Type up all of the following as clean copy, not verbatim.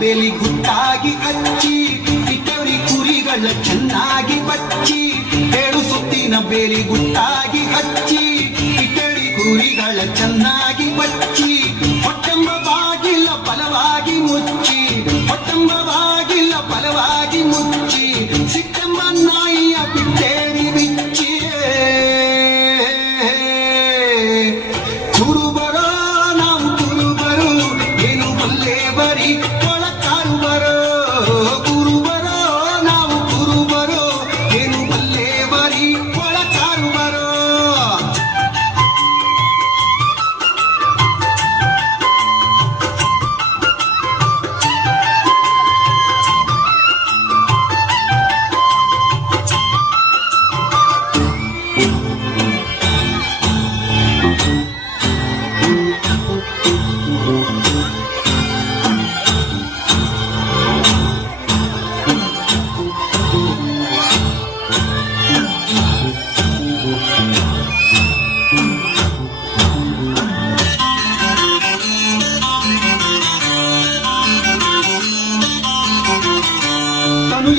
ಬೇಲಿ ಗುಟ್ಟಾಗಿ ಹಚ್ಚಿ ಇಟ್ಟವರಿ ಕುರಿಗಳ ಚೆನ್ನಾಗಿ ಬಚ್ಚಿ 7 ಸುತ್ತಿನ ಬೇಲಿ ಗುಟ್ಟಾಗಿ ಹಚ್ಚಿ ಇಟ್ಟವರಿ ಕುರಿಗಳ ಚೆನ್ನಾಗಿ ಬಚ್ಚಿ ಹೊಟ್ಟೆಂಬ ಬಾಗಿಲ ಬಲವಾಗಿ ಮುಚ್ಚಿ ಹೊಟ್ಟೆಂಬ ಬಾಗಿಲ ಬಲವಾಗಿ ಮುಚ್ಚಿ ಸಿಟ್ಟೆಂಬ ನಾಯಿಯ ಬಿಟ್ಟೇರಿ ಬಿಚ್ಚಿ ಕುರುಬರೋ ನಾವು ಕುರುಬರು ಏನು ಬಲ್ಲೆ ಬರಿ ಒಳಕಾರು ಬರೋ ಕುರುಬರೋ ನಾವು ಕುರುಬರು ಏನು ಬಲ್ಲೆ ಬರಿ ಒಳಕಾರು ಬರೋ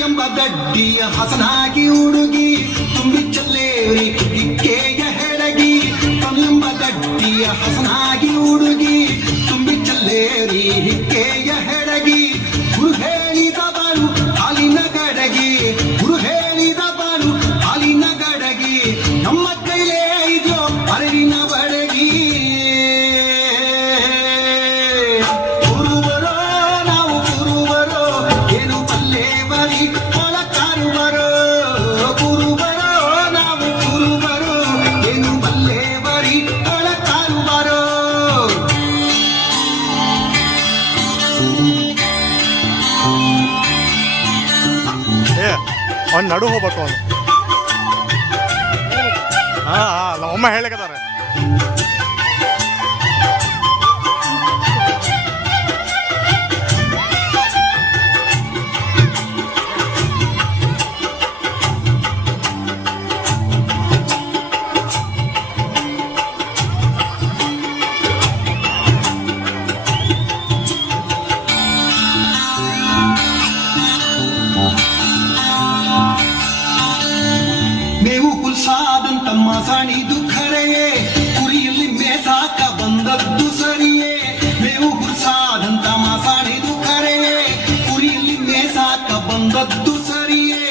ಎಂಬ ದಡ್ಡಿಯ ಹಸನಾಗಿ ಹುಡುಗಿ ತುಂಬಿ ಚಲ್ಲೇರಿ ಹಿಕ್ಕೆಯ ಹೆಳಗಿ ತನು ಎಂಬ ದಡ್ಡಿಯ ಹಸನಾಗಿ ಹುಡುಗಿ ತುಂಬಿ ಚಲ್ಲೇರಿ ಹಿಕ್ಕೆಯ ಹೆಳಗಿ ಗುರು ಹೇಳಿದ ಬಾಳು ಹಾಲಿನ ಗಡಗಿ ಗುರು ಹೇಳಿದ ಬಾಳು ಹಾಲಿನ ಗಡಗಿ ನಮ್ಮ ಕೈಲೇ ಇದೋ ಅರಿವಿನ ಬಡಗಿ ಕುರುಬರೋ ನಾವು ಕುರುಬರೋ ಏನು ಬಲ್ಲೆ ಬರಿ ಒಳಕಾರು ಬರೋ ಕುರುಬರೋ ನಾವು ಕುರುಬರೋ ಏನು ಬಲ್ಲೆ ಬರಿ ಒಳಕಾರು ಬರೋ ಅವ್ನು ನಡು ಹೋಗ್ಬೇಕು ಅವನು. ನಮ್ಮಮ್ಮ ಹೇಳಿಕತಾರೆ. ಮೇವು ಹುಲ್ಸಾದಂತ ಮಾಸಾಣಿದು ಖರೆಯೇ ಕುರಿಯಲ್ಲಿ ಮೇಸಾಕ ಬಂದದ್ದು ಸರಿಯೇ ಮೇವು ಹುಲ್ಸಾದಂತ ಮಾಸಾಣಿದು ಖರೆಯೇ ಕುರಿಯಲ್ಲಿ ಮೇಸಾಕ ಬಂದದ್ದು ಸರಿಯೇ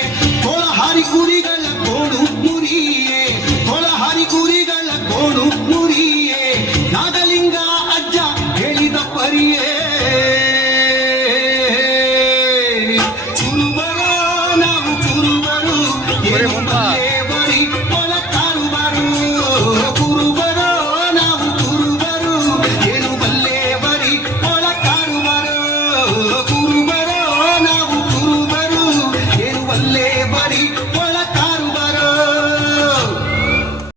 ತೋಳಹಾರಿ ಕುರಿಗಳ ಗೋಣು ಮುರಿಯೇ ತೋಳಹಾರಿ ಕುರಿಗಳ ಗೋಣು ಮುರಿಯೇ ನಾಗಲಿಂಗ ಅಜ್ಜ ಹೇಳಿದ ಪರಿಯೇ ಕುರುಬರೋ ನಾವು ಕುರುಬರು ಏನು